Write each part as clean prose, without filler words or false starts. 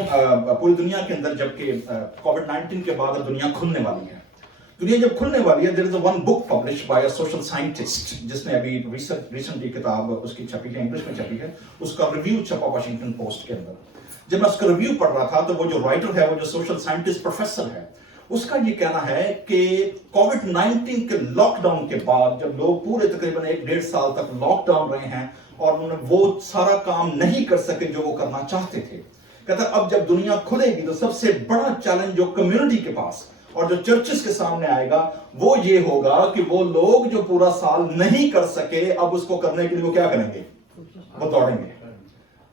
पूरी दुनिया के अंदर जबकि कोविड-19 के बाद अब दुनिया खुलने वाली है, दुनिया जब खुलने वाली है, there is one book published by a social scientist जिसने अभी रिसेंटली किताब उसकी छपी है, इंग्लिश में छपी है, उसका रिव्यू छपा वाशिंगटन पोस्ट के अंदर। जब मैं उसका रिव्यू पढ़ रहा था तो वो जो राइटर है, वो जो सोशल साइंटिस्ट प्रोफेसर है, उसका ये कहना है कि कोविड-19 के लॉकडाउन के बाद जब लोग पूरे तकरीबन 1-1.5 साल तक लॉकडाउन रहे हैं और उन्होंने वो सारा काम नहीं कर सके जो वो करना चाहते थे, कहता अब जब दुनिया खुलेगी तो सबसे बड़ा चैलेंज जो कम्युनिटी के पास और जो चर्चेस के सामने आएगा वो ये होगा कि वो लोग जो पूरा साल नहीं कर सके, अब उसको करने के लिए वो क्या करेंगे, वो दौड़ेंगे।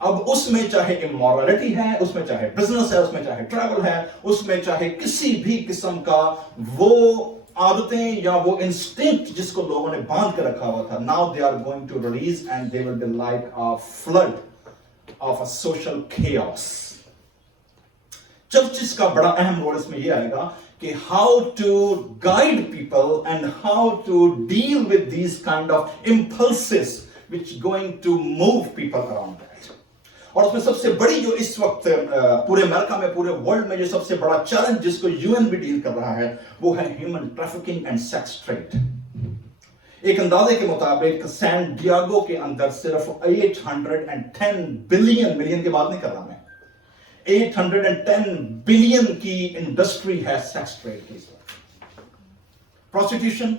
अब उसमें चाहे इमोरलिटी है, उसमें चाहे बिजनेस है, उसमें चाहे ट्रैवल है, उसमें चाहे किसी भी किस्म का वो आदतें या वो इंस्टिंक्ट जिसको लोगों ने बांध के रखा हुआ था, now they are going to release and they will be like a flood of a social chaos. Churches का बड़ा अहम रोल इसमें ये आएगा कि how to guide people and how to deal with these kind of impulses which going to move people around that. और उसमें सबसे बड़ी जो इस वक्त पूरे अमेरिका में, पूरे वर्ल्ड में जो सबसे बड़ा चैलेंज जिसको यूएन भी डील कर रहा है, वो है human trafficking and sex trade. एक अंदाजे के मुताबिक सैन डियागो के अंदर सिर्फ 810 बिलियन, मिलियन की बात नहीं कर रहा मैं, 810 बिलियन की इंडस्ट्री है सेक्स ट्रेड की। प्रोस्टिट्यूशन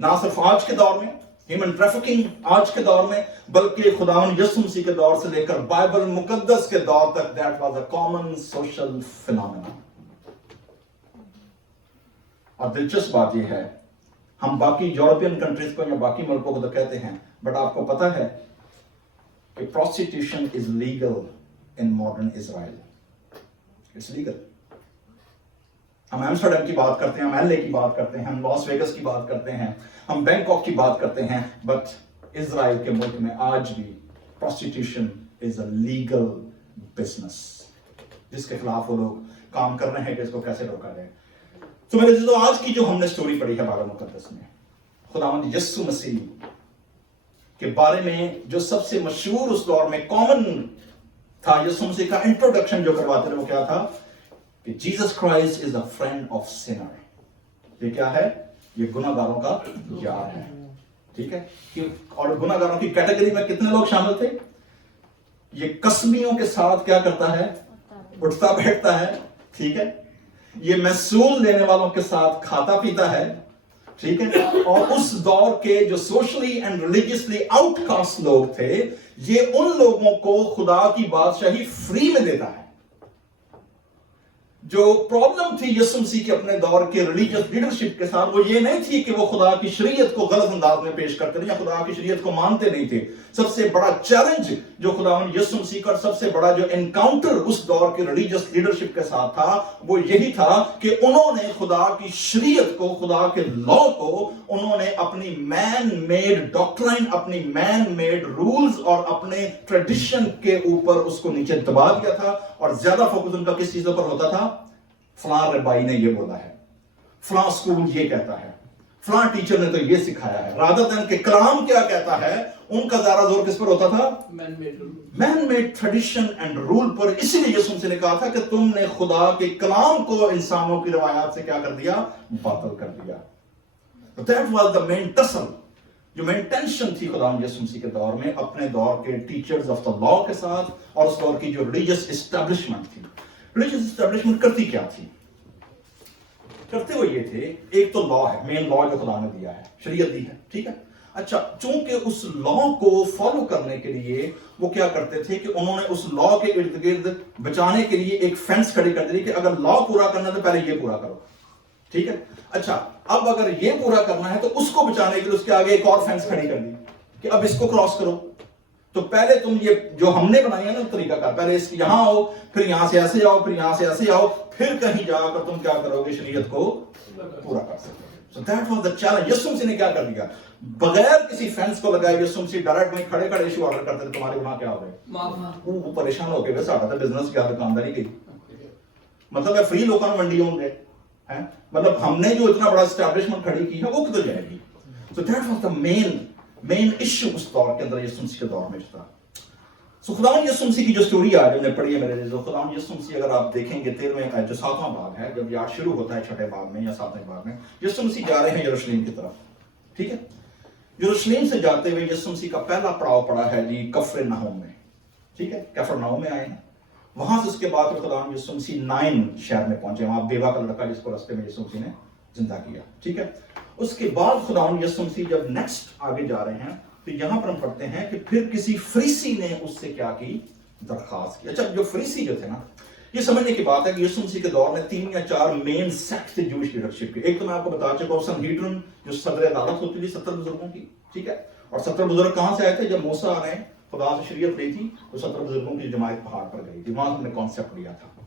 ना सिर्फ आज के दौर में, ह्यूमन ट्रैफिकिंग आज के दौर में, बल्कि खुदावंद यीशु मसीह के दौर से लेकर बाइबल मुकद्दस के दौर तक that was a common social phenomena. और दिलचस्प बात यह है, हम बाकी यूरोपियन कंट्रीज को या बाकी मुल्कों को तो कहते हैं, बट आपको पता है कि prostitution is legal in modern Israel. It's legal. हम एम्स्टर्डम की बात करते हैं, हम एलए की बात करते हैं, हम लॉस वेगस की बात करते हैं, हम बैंकॉक की बात करते हैं, बट इजराइल के मुल्क में आज भी prostitution is a legal business जिसके खिलाफ वो लोग काम कर रहे हैं कि इसको कैसे रोका जाए। तो मेरे दोस्तों, आज की जो हमने स्टोरी पढ़ी है बाइबल मुकद्दस में, खुदावंद यीशु मसीह के बारे में जो सबसे मशहूर उस दौर में कॉमन था, यीशु मसीह का इंट्रोडक्शन जो करवाते थे वो क्या था कि Jesus Christ is a friend of Sinner. ये क्या है? ये गुनाहगारों का यार है। ठीक है कि और गुनाहगारों की कैटेगरी में कितने लोग शामिल थे? ये कसमियों के साथ क्या करता है? उठता बैठता है। ठीक है, ये महसूल लेने वालों के साथ खाता पीता है। ठीक है, और उस दौर के जो सोशली एंड रिलीजियसली आउटकास्ट लोग थे, ये उन लोगों को खुदा की बादशाही फ्री में देता है। जो प्रॉब्लम थी यीशु मसीह के अपने दौर के रिलीजियस लीडरशिप के साथ, वो ये नहीं थी कि वो खुदा की शरीयत को गलत अंदाज में पेश करते थे या खुदा की शरीयत को मानते नहीं थे। सबसे बड़ा चैलेंज जो खुदावंद यीशु मसीह का सबसे बड़ा जो एनकाउंटर उस दौर के रिलीजियस लीडरशिप के साथ था, वो यही था कि उन्होंने खुदा की शरीयत को, खुदा के लॉ को, उन्होंने अपनी मैन मेड डॉक्ट्राइन, अपनी मैन मेड रूल्स और अपने ट्रेडिशन के ऊपर उसको नीचे दबा दिया था। और ज्यादा फोकस उनका किस चीजों पर होता था? फलां रब्बाई ने ये बोला है, फलां स्कूल ये कहता है, फलां टीचर ने तो ये सिखाया है, रादर देन के कलाम क्या कहता है, उनका ज्यादा जोर किस पर होता था? Man made tradition and rule पर। इसीलिए यीशु मसीह ने कहा था कि तुमने खुदा के कलाम को इंसानों की रवायात से क्या कर दिया? बातिल कर दिया। That was the main tussle, जो मेन टेंशन थी खुदावंद यीशु मसीह के दौर में अपने दौर के टीचर्स ऑफ द लॉ के साथ और उस दौर की जो रिलीजियस एस्टैब्लिशमेंट थी। रिलीजियस एस्टैब्लिशमेंट करती क्या थी? करते हुए ये थे, एक तो लॉ है, मेन लॉ जो खुदा ने दिया है, शरीयत दी है। ठीक है, अच्छा, चूंकि उस लॉ को फॉलो करने के लिए वो क्या करते थे कि उन्होंने उस लॉ के इर्द गिर्द बचाने के लिए एक फेंस खड़ी कर दी कि अगर लॉ पूरा करना तो पहले ये पूरा करो। ठीक है, अच्छा, अब अगर ये पूरा करना है तो उसको बचाने के लिए उसके आगे एक और फेंस खड़ी कर दी कि अब इसको क्रॉस करो। तो पहले तुम ये जो हमने बनाई है ना तरीका का, पहले इस यहां आओ, फिर यहां से ऐसे आओ, फिर यहां से ऐसे आओ, फिर कहीं जाकर तुम क्या करोगे? शरीयत को पूरा कर सकते। So that was the challenge. Yeshu Masih ने क्या कर दिया? बगैर किसी फेंस को लगाए यीशु मसीह डायरेक्ट में खड़े खड़े इशू ऑर्डर करते थे, तुम्हारे गुनाह क्या हो गए? वो परेशान हो गए, साडा तो बिजनेस क्या दुकानदारी गई, मतलब फ्री लोगों को मंडी होंगे हैं, मतलब हमने जो इतना बड़ा एस्टैब्लिशमेंट खड़ी की है वो किधर जाएगी? सो that was the main issue उस दौर के अंदर, यीशु मसीह के दौर में था। सो खुदावंद यीशु मसीह की जो स्टोरी आज हमने पढ़ी है मेरे लिए, खुदावंद यीशु मसीह अगर आप देखेंगे 13वें जो 7वां भाग है, जब याद शुरू होता है 6ठे भाग में या 7वें भाग में, यीशु मसीह जा रहे हैं यरूशलेम की तरफ, ठीक है। यरूशलेम से जाते हुए यीशु मसीह का पहला पड़ाव पड़ा है जी कफरनहूम में, ठीक है। कफरनहूम में आए हैं, वहां से उसके बाद खुदावंद यीशु मसीह नाइन शहर में पहुंचे, वहां बेवा का लड़का जिसको रास्ते में यीशु मसीह ने जिंदा किया, ठीक है। उसके बाद खुदावंद यीशु मसीह जब नेक्स्ट आगे जा रहे हैं तो यहां पर हम पढ़ते हैं कि फिर किसी फरीसी ने उससे क्या की, दरखास्त की। अच्छा, जो फरीसी जो थे ना, ये समझने की बात है कि यीशु मसीह के दौर में 3 या 4 मेन सेक्ट थे जूइश लीडरशिप के। एक तो मैं आपको बता चुका हूं सनहेड्रिन, जो सदर अदालत होती थी 70 बुजुर्गों की, ठीक है। और 70 बुजुर्ग कहां से आए थे? जब मूसा ने खुदा से शरीयत ली थी तो 70 बुजुर्गों की जमायत पहाड़ पर गई थी, वहां हमने कॉन्सेप्ट लिया था।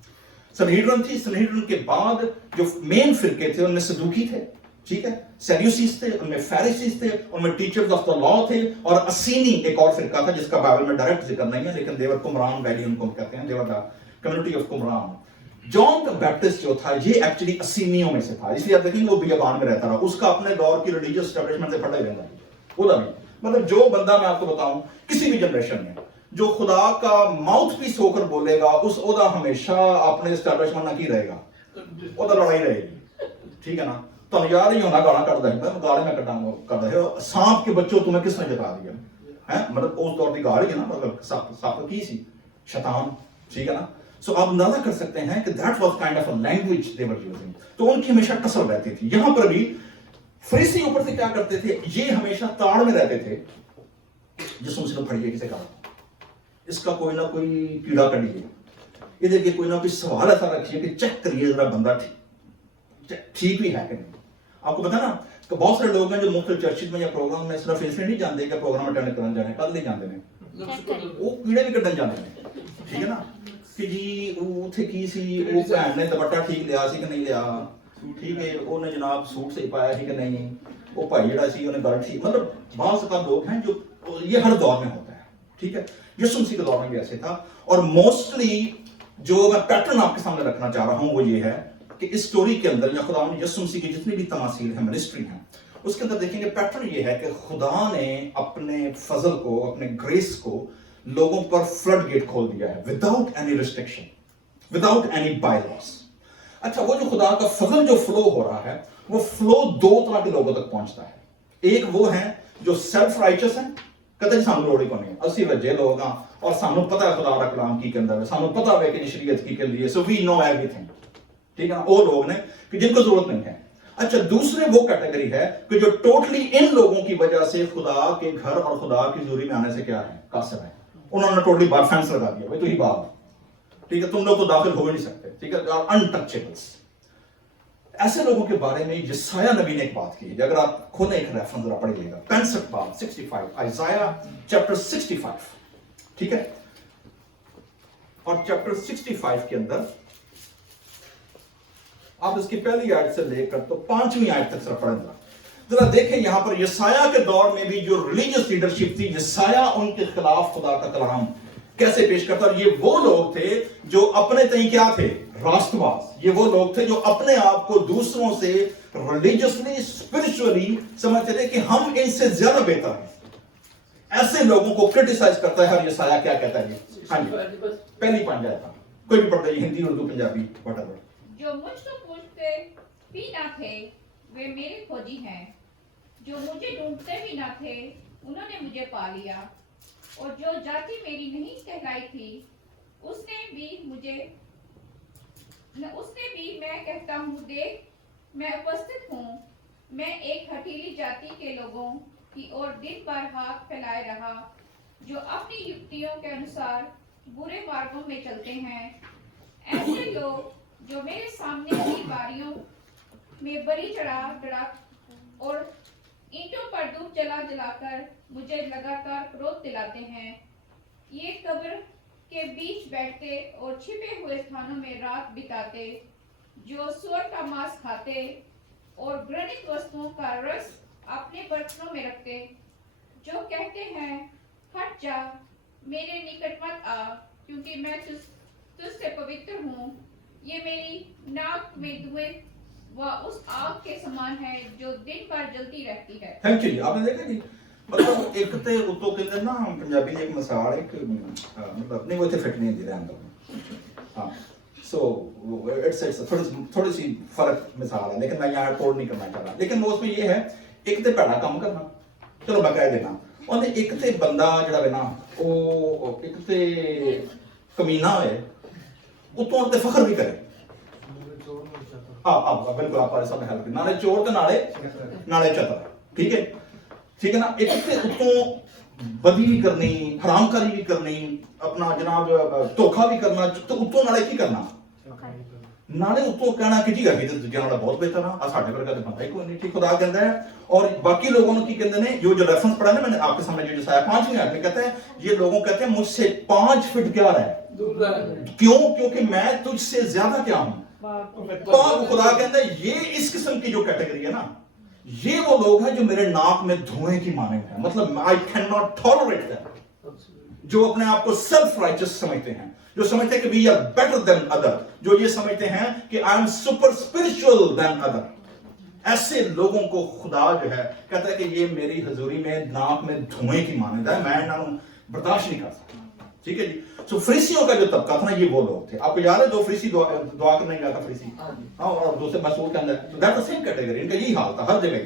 सनहेड्रिन थी, सनहेड्रिन के बाद जो मेन फिरके थे उनमें सदूकी थे, ठीक है, सैद्यूसीज थे, उनमें फैरिसीज थे, उनमें टीचर्स ऑफ द लॉ थे, और असीनी एक और फिरका था जिसका बाइबल में डायरेक्ट जिक्र नहीं है, लेकिन देवर कुमरान वैली उनको कहते हैं, they were the community of Qumran. John the Baptist जो था ये एक्चुअली असीनियों में से था, इसलिए आप देखेंगे वो बियाबान में रहता रहा, उसका अपने दौर की रिलीजियस एस्टैब्लिशमेंट से फटा ही रहता है, बोला नहीं। मतलब जो बंदा, मैं आपको बताऊं, किसी भी जनरेशन में जो खुदा का माउथ पीस होकर बोलेगा, उस ओदा हमेशा अपने एस्टैब्लिशमेंट ना की रहेगा, ओदा लड़ाई रहेगी, ठीक है ना। तो यार ही होना गाना कर देता है, गाले में कटांगो कर रहे हो, सांप के बच्चों तुम्हें किसने जता दिया है, मतलब उस दौर की गाड़ी है ना, मतलब सांप की सी शैतान, ठीक है ना। सो आप अंदाजा कर सकते हैं कि that was kind of a language they were using, तो उनकी हमेशा टसल रहती थी। यहां पर भी फरीसी ऊपर से क्या करते थे, ये हमेशा ताड़ में रहते थे, जिसमें से फड़िए किसे कहा, इसका कोई ना कोई कीड़ा कटिए, इधर के कोई ना कोई सवाल ऐसा रखिए कि चेक करिए जरा बंदा ठीक भी है कि नहीं। आपको पता ना कि बहुत सारे लोग हैं जो मुख्तलिफ चर्चिज में या प्रोग्राम में सिर्फ इसलिए नहीं जानते कि प्रोग्राम अटेंड करने जाने, कल नहीं जानते हैं, वो कीड़े भी कटन जाते हैं, ठीक है ना, कि जी उथे की सी वो भैन ने दुपट्टा ठीक लिया सी कि नहीं लिया, ठीक है, उन्हें जनाब सूट सही पाया सी कि नहीं, वो भाई जड़ा सी उन्हें गल ठीक, मतलब बहुत सारे लोग हैं जो, ये हर दौर में होता है, ठीक है। यीशु मसीह के दौर में भी ऐसे था। और मोस्टली जो मैं पैटर्न आपके सामने रखना चाह रहा हूं वो ये है कि इस स्टोरी के अंदर या खुदा यीशु मसीह की जितनी भी तमासील है, मिनिस्ट्री है, उसके अंदर देखेंगे पैटर्न ये है कि खुदा ने अपने फजल को, अपने ग्रेस को लोगों पर फ्लड गेट खोल दिया है, without any restriction, without any bylaws. अच्छा, वो जो खुदा का फजल जो फ्लो हो रहा है, वो फ्लो दो तरह के लोगों तक पहुंचता है। एक वो है जो सेल्फ राइचस है, कहते हैं सानू लोड़ ही कोनी, अस्सी वजे लोग हां और सानू पता है खुदा दा कलाम की कहंदा है, सानू पता है कि शरीयत की कहंदी है, सो वी नो एवरीथिंग, ठीक है ना। वो लोग ने कि जिनको जरूरत नहीं है। अच्छा, दूसरे वो कैटेगरी है कि जो टोटली इन लोगों की वजह से खुदा के घर और खुदा की हजूरी में आने से क्या है, कासिर है, उन्होंने टोटली बाहर फेंस लगा दिया, भाई तो ही बात, ठीक है, तुम लोग तो दाखिल हो ही नहीं सकते, ठीक है, अनटचेबल्स। ऐसे लोगों के बारे में यशायाह नबी ने एक बात की है, अगर आप खोलें एक रेफरेंस जरा पढ़िएगा, 65 बात 65, आइज़ाया चैप्टर 65, ठीक है। और चैप्टर 65 के अंदर आप इसकी पहली आयत से लेकर तो 5वीं आयत तक सिर्फ पढ़ेंगे, जरा देखें यहां पर यशायाह के दौर में भी जो रिलीजियस लीडरशिप थी, यशायाह उनके खिलाफ खुदा का कलाम कैसे पेश करता। और ये वो लोग थे जो अपने तई क्या थे, राष्ट्रवाद। ये वो लोग थे जो अपने आप को दूसरों से रिलीजियसली, स्पिरिचुअली समझते थे कि हम इनसे ज्यादा बेहतर हैं। ऐसे लोगों को क्रिटिसाइज करता है हर यशायाह। क्या कहता है? हाँ जी, पहली 5 आयत, कोई भी पढ़ता है, हिंदी, उर्दू, पंजाबी, व्हाटएवर। जो मुझको पूछते भी ना थे वे मेरे खोजी हैं, जो मुझे ढूंढते भी ना थे उन्होंने मुझे पा लिया, और जो जाति मेरी नहीं कहलाई थी उसने भी मैं कहता हूँ, देख मैं उपस्थित हूँ। मैं एक हठीली जाति के लोगों की ओर दिन भर हाथ फैलाए रहा, जो अपनी युक्तियों के अनुसार बुरे मार्गों में चलते हैं। ऐसे लोग जो मेरे सामने की बारियों में बलि चढ़ा और ईंटों पर धूप जलाकर मुझे लगातार क्रोध दिलाते हैं। ये कब्र के बीच बैठते और छिपे हुए स्थानों में रात बिताते, जो सुअर का मांस खाते और घृणित वस्तुओं का रस अपने बर्तनों में रखते, जो कहते हैं हट जा, मेरे निकट मत आ, क्योंकि मैं तुझसे पवित्र हूँ। ये मेरी नाक में धुएं व उस आग के समान है जो दिन भर जलती रहती है। Thank you. आपने देखा जी, ਮਤਲਬ ਇੱਕ ਤੇ ਉਤੋਂ ਕਹਿੰਦੇ ਨਾ ਪੰਜਾਬੀ ਦੀ ਇੱਕ ਮਿਸਾਲ ਇੱਕ ਮਤਲਬ ਨਹੀਂ ਉਹ ਇੱਥੇ ਫਿੱਟ ਨਹੀਂ ਹੁੰਦੀ ਰਹਿਣ ਦੋ ਹਾਂ सो इट्स थोड़ी सी फर्क मिसाल है लेकिन मैं यहाँ कोड नहीं करना चाह रहा लेकिन वो उसमें ये है एक तो भैड़ा काम करना चलो मैं कह देना और एक तो बंदा जड़ा है ना वो एक तो कमीना है उतों ते फखर भी करे बिल्कुल आप सब हेल्प नाले चोर ते नाले चतर ठीक है ना एक ते उतों बदी भी करनी हरामकारी भी करनी अपना जनाब धोखा भी करना तो उतों नाले की करना नाले उतों कहना कि जी अभी तो दूसरे नाला बहुत बेहतर है साढ़े वर्गा तो बंदा ही कोई नहीं ठीक खुदा कहता है और बाकी लोगों ने की कहते हैं जो रेफरेंस पढ़ा ना मैंने आपके सामने जो दसाया 5 आयत में कहते हैं ये लोगों कहते हैं मुझसे 5 फीट क्या है क्यों क्योंकि मैं तुझसे ज्यादा क्या हूं खुदा कहता है ये इस किस्म की जो कैटेगरी है ना ये वो लोग हैं जो मेरे नाक में धुएं की माने हैं मतलब I can not tolerate that जो अपने आप को सेल्फ राइचियस समझते हैं जो समझते हैं कि we are better than other जो ये समझते हैं कि I am super spiritual than other ऐसे लोगों को खुदा जो है कहता है कि ये मेरी हजूरी में नाक में धुएं की मानता है मैं इन्हों बर्दाश्त नहीं कर सकता ठीक है जी सो फरीसियों का जो तबका था ना ये वो लोग थे आपको याद है दो फरीसी दुआ करने गया था फरीसी हाँ और दूसरे मसूल के अंदर तो दैट द सेम कैटेगरी इनका यही हाल था हर जगह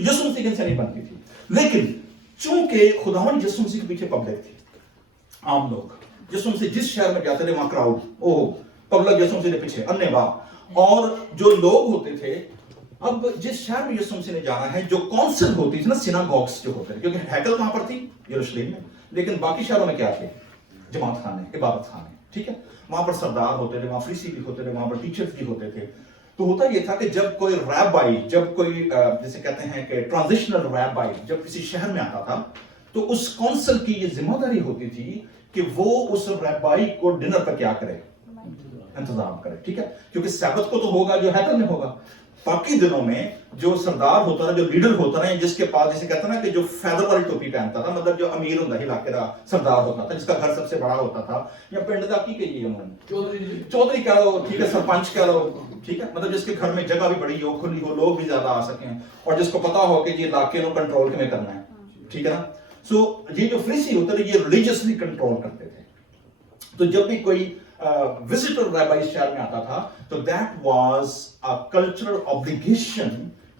यीशु मसीह से नहीं बनती थी लेकिन चूंकि खुदावन यीशु मसीह के पीछे पब्लिक थी आम लोग यीशु मसीह जिस शहर में जाते थे वहां क्राउड ओह पब्लिक यीशु मसीह के पीछे अन्य वाह और जो लोग होते थे अब जिस शहर में यीशु मसीह ने जाना है जो काउंसिल होती थी ना सिनागॉग्स जो होते थे क्योंकि हैकल कहां पर थी यरूशलेम में लेकिन बाकी शहरों में क्या थे जमात खाने इबादत खाने ठीक है वहां पर सरदार होते थे वहां फरीसी भी होते थे वहां पर टीचर्स भी होते थे तो होता ये था कि जब कोई रैबाई जब कोई जैसे कहते हैं कि ट्रांजिशनल रैबाई जब किसी शहर में आता था तो उस काउंसिल की ये जिम्मेदारी होती थी कि वो उस रैबाई को डिनर पर क्या करे इंतजाम करे ठीक है क्योंकि सब्त को तो होगा जो हैकल में होगा बाकी दिनों में जो सरदार होता था जो लीडर होता था जिसके पास जैसे कहता ना कि जो फैदर वाली टोपी पहनता था मतलब जो अमीर होता इलाके का सरदार होता था जिसका घर सबसे बड़ा होता था या पिंड का की कही उन्होंने चौधरी कह लो ठीक है सरपंच कह लो ठीक है मतलब जिसके घर में जगह भी बड़ी हो खुली हो लोग भी ज्यादा आ सकें और जिसको पता हो कि ये इलाके को कंट्रोल किमें करना है ठीक है ना सो ये जो फरीसी होते थे ये रिलीजियसली कंट्रोल करते थे तो जब भी कोई विजिटर रैबाई शहर में आता था तो that was a cultural obligation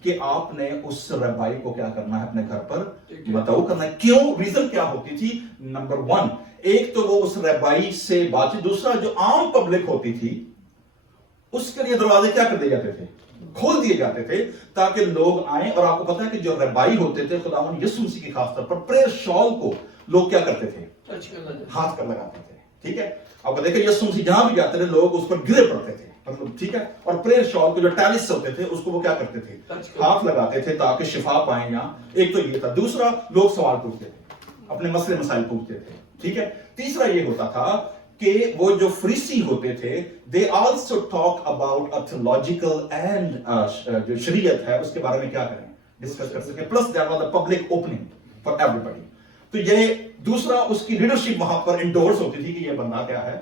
कि आपने उस रैबाई को क्या करना है अपने घर पर बताओ करना है क्यों रीजन क्या होती थी नंबर 1 एक तो वो उस रैबाई से बातचीत दूसरा जो आम पब्लिक होती थी उसके लिए दरवाजे क्या कर दिए जाते थे खोल दिए जाते थे ताकि लोग आए और आपको पता है कि जो रबाई होते थे खुदावन यीशु मसीह की खास तौर पर प्रेयर शॉल को लोग क्या करते थे हाथ कर लगाते थे ठीक है आपको देखिए यीशु मसीह जहां भी जाते थे लोग उस पर गिरे पड़ते थे मतलब ठीक है और प्रेयर शॉल के जो टैलिस होते थे उसको वो क्या करते थे हाथ लगाते थे ताकि शिफा पाए या एक तो ये था दूसरा लोग सवाल पूछते थे अपने मसले मसाइल पूछते थे ठीक है तीसरा ये होता था कि वो जो फरीसी होते थे they also talk about a theological and जो शरीयत है उसके बारे में क्या करें डिस्कस कर सके plus there was a public opening for everybody तो ये दूसरा उसकी लीडरशिप वहां पर इंडोर्स होती थी कि ये बंदा क्या है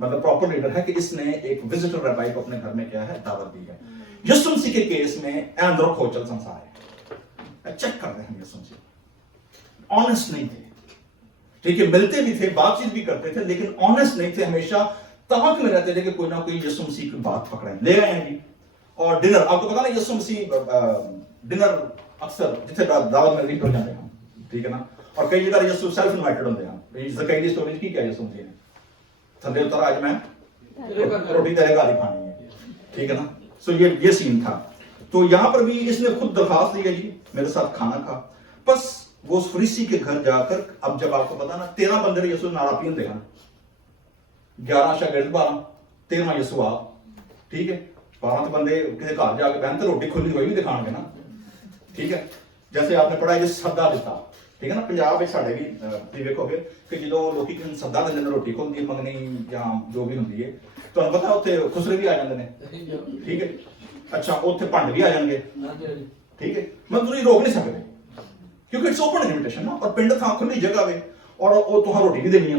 मतलब प्रॉपर लीडर है कि इसने एक विजिटर रबाई को अपने घर में क्या है दावत दी है यीशु मसीह के केस में एंड्रो खोचल संसार है चेक कर रहे हैं यीशु मसीह ऑनेस्ट नहीं थे ठीक है मिलते भी थे बातचीत भी करते थे लेकिन ऑनेस्ट नहीं थे हमेशा ताक में रहते थे कि कोई ना कोई यीशु मसीह की बात पकड़े ले आए हैं जी और डिनर आपको पता ना यीशु मसीह डिनर अक्सर जिथे दावत में रीड हो जाते हैं ठीक है ना और कई जगह यीशु सेल्फ इनवाइटेड होते हैं ज़करिया स्टोरी की क्या यीशु मसीह ने थंडे उतर आज मैं रोटी तेरे घर ही खानी है ठीक है ना सो ये सीन था तो यहां पर भी इसने खुद दरखास्त दी है जी मेरे साथ खाना खा बस वो उस फरीसी के घर जाकर अब जब आपको पता ना 13 बंदे यीशु नारा पीन देखा 11 शागिर्द 12 13 यीशु आप ठीक है 12 तो बंदे किसी घर जाके बहन तो रोटी खुली हुई भी दिखाएंगे ना ठीक है जैसे आपने पढ़ा है सदा दिता ठीक है ना पंजाब में साढ़े भी ਤੁਸੀਂ ਵੇਖੋਗੇ ਕਿ ਜਦੋਂ ਲੋਕੀ ਕਿਸੇ ਨੂੰ ਸੱਦਾ ਦਿੰਦੇ ਨੇ ਰੋਟੀ ਖੁੱਲਦੀ ਮੰਗਣੀ ਜਾਂ ਜੋ ਵੀ ਹੁੰਦੀ ਹੈ ਤੁਹਾਨੂੰ ਪਤਾ ਉੱਥੇ ਖੁਸਰੇ ਵੀ ਆ ਜਾਂਦੇ ਨੇ ਠੀਕ ਹੈ ਅੱਛਾ ਉੱਥੇ ਭੰਡ ਵੀ ਆ ਜਾਣਗੇ ਠੀਕ ਹੈ ਮਤਲਬ ਤੁਸੀਂ ਰੋਕ ਨਹੀਂ ਸਕਦੇ क्योंकि इट्स ओपन इनविटेशन ना और पिंड था खुली जगह में और वो तुहां रोटी भी देनी है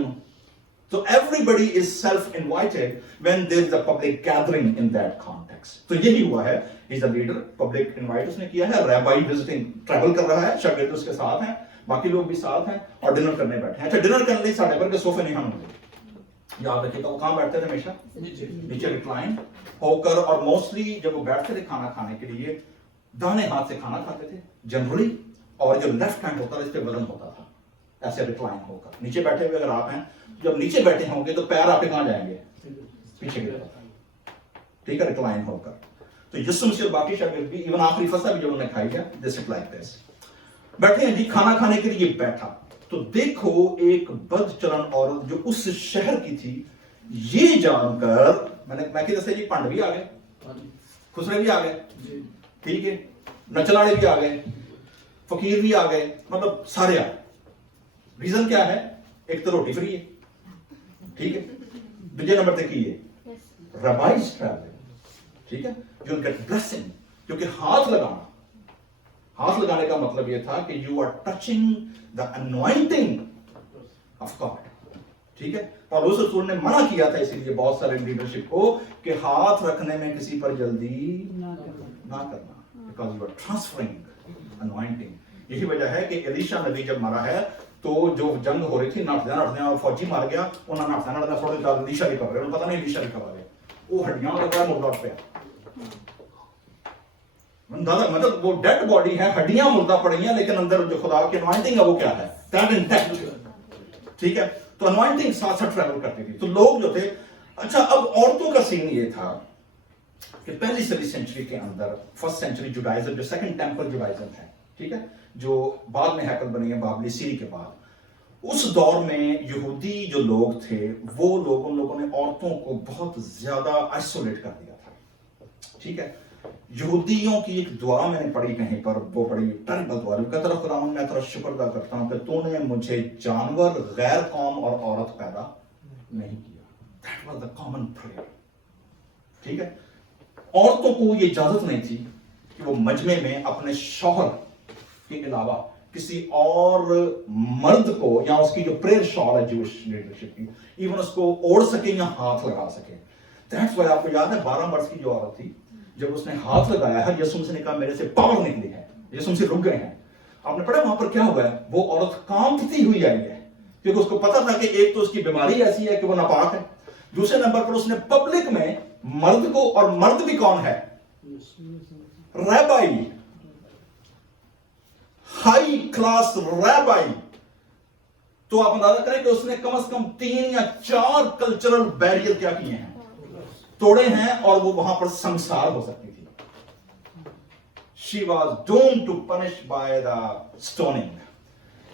तो everybody is self invited when there is a public gathering in that context तो यही हुआ है is a leader public invite उसने किया है रैबाई विजिटिंग ट्रैवल कर रहा है शागिर्द उसके साथ हैं باقی لوگ بھی ساتھ ہیں اور ڈنر کرنے بیٹھے ہیں. اچھا ڈنر کرنے لیے ساڑھے پر کے صوفے نہیں ہم لوگ یاد رکھیے گا, وہ کہاں بیٹھتے تھے ہمیشہ نیچے ریکلائن ہو کر, اور موسٹلی جب وہ بیٹھتے تھے کھانا کھانے کے لیے دانے ہاتھ سے کھانا کھاتے تھے جنرلی, اور جو لیفٹ ہینڈ ہوتا تھا اس پہ وزن ہوتا تھا ایسے ریکلائن ہو کر. نیچے بیٹھے ہوئے اگر آپ ہیں, جب نیچے بیٹھے ہوں گے تو پیر آپ کے کہاں جائیں گے, پیچھے کی طرف, ٹھیک ہے, ریکلائن ہو کر. تو یسوع مسیح اور باقی شاگرد بھی ایون آخری فصل بھی جو انہوں نے کھائی ہے دس اٹ لائک دس, بیٹھے ہیں جی کھانا کھانے کے لیے بیٹھا. تو دیکھو ایک بد چلن عورت جو اس شہر کی تھی, یہ جان کر میں کہ جیسے جی پنڈ بھی آ گئے, خسرے بھی آ گئے, ٹھیک ہے, نچلاڑے بھی آ گئے, فقیر بھی آ گئے, مطلب سارے آ گئے. ریزن کیا ہے, ایک تو روٹی فری ہے, ٹھیک ہے, دوسرے نمبر تک کی ہے ربائز ٹریول, ٹھیک ہے, یو ول گیٹ بلیسنگ, کیونکہ ہاتھ لگانے کا مطلب یہ تھا کہ you are touching the anointing of God, ٹھیک ہے. پالوس رسول نے منع کیا تھا اسی لیے بہت سارے لیڈرشپ کو کہ ہاتھ رکھنے میں کسی پر جلدی نہ کرنا, because you are transferring anointing. یہی وجہ ہے کہ الیشا نبی جب مرا ہے تو جو جنگ ہو رہی تھی ناٹدے اور فوجی مار گیا, انہوں نے ناٹدے تھوڑے دیر الیشا بھی کر رہے ہیں, پتہ نہیں الیشا بھی کر رہے, وہ ہڈیاں لگ رہا ہے مردہ پہ, مطلب وہ ڈیڈ باڈی ہے, ہڈیاں مردہ پڑی ہیں, لیکن اندر جو خدا کی انوائنٹنگ ہے وہ کیا ہے, دیٹ انٹیکٹ, ٹھیک ہے. تو انوائنٹنگ ساتھ ساتھ ٹریول کرتی تھی. تو لوگ جو تھے, اچھا اب عورتوں کا سین یہ تھا کہ پہلی 6ویں سینچری کے اندر, فرسٹ سینچری جوڈائزم جو سیکنڈ ٹیمپل جوڈائزم ہے, ٹھیک ہے, جو بعد میں ہیکل بنی ہے بابلی سیری کے بعد, اس دور میں یہودی جو لوگ تھے وہ لوگ, ان لوگوں نے عورتوں کو بہت زیادہ آئسولیٹ کر دیا تھا, ٹھیک ہے. یہودیوں کی ایک دعا میں نے پڑھی کہیں پر, وہ بڑی ٹیربل دعا, کہتا رہا خداوند میں تیرا شکر ادا کرتا ہوں کہ تو نے مجھے جانور, غیر قوم اور عورت پیدا نہیں کیا. That was the common prayer, ٹھیک ہے. عورتوں کو یہ اجازت نہیں تھی کہ وہ مجمع میں اپنے شوہر کے علاوہ کسی اور مرد کو, یا اس کی جو پریئر شال ہے جوش لیڈرشپ کی, ایون اس کو اوڑھ سکے یا ہاتھ لگا سکے. That's why آپ کو یاد ہے 12 برس کی جو عورت تھی, جب اس نے ہاتھ لگایا ہے, یسوع مسیح نے کہا میرے سے پاور نکلی ہے, یسوع مسیح رک گئے ہیں. آپ نے پڑھا وہاں پر کیا ہوا ہے, وہ عورت کانپتی ہوئی آئی ہے, کیونکہ اس کو پتا تھا کہ ایک تو اس کی بیماری ایسی ہے کہ وہ ناپاک ہے, دوسرے نمبر پر اس نے پبلک میں مرد کو, اور مرد بھی کون ہے, ریبائی, ہائی کلاس ریبائی. تو آپ اندازہ کریں کہ اس نے کم از کم 3 یا 4 کلچرل بیریئر کیا کیے ہیں, توڑے ہیں, اور وہ وہاں پر سنسار ہو سکتی تھی. She was doomed to punish by the stoning.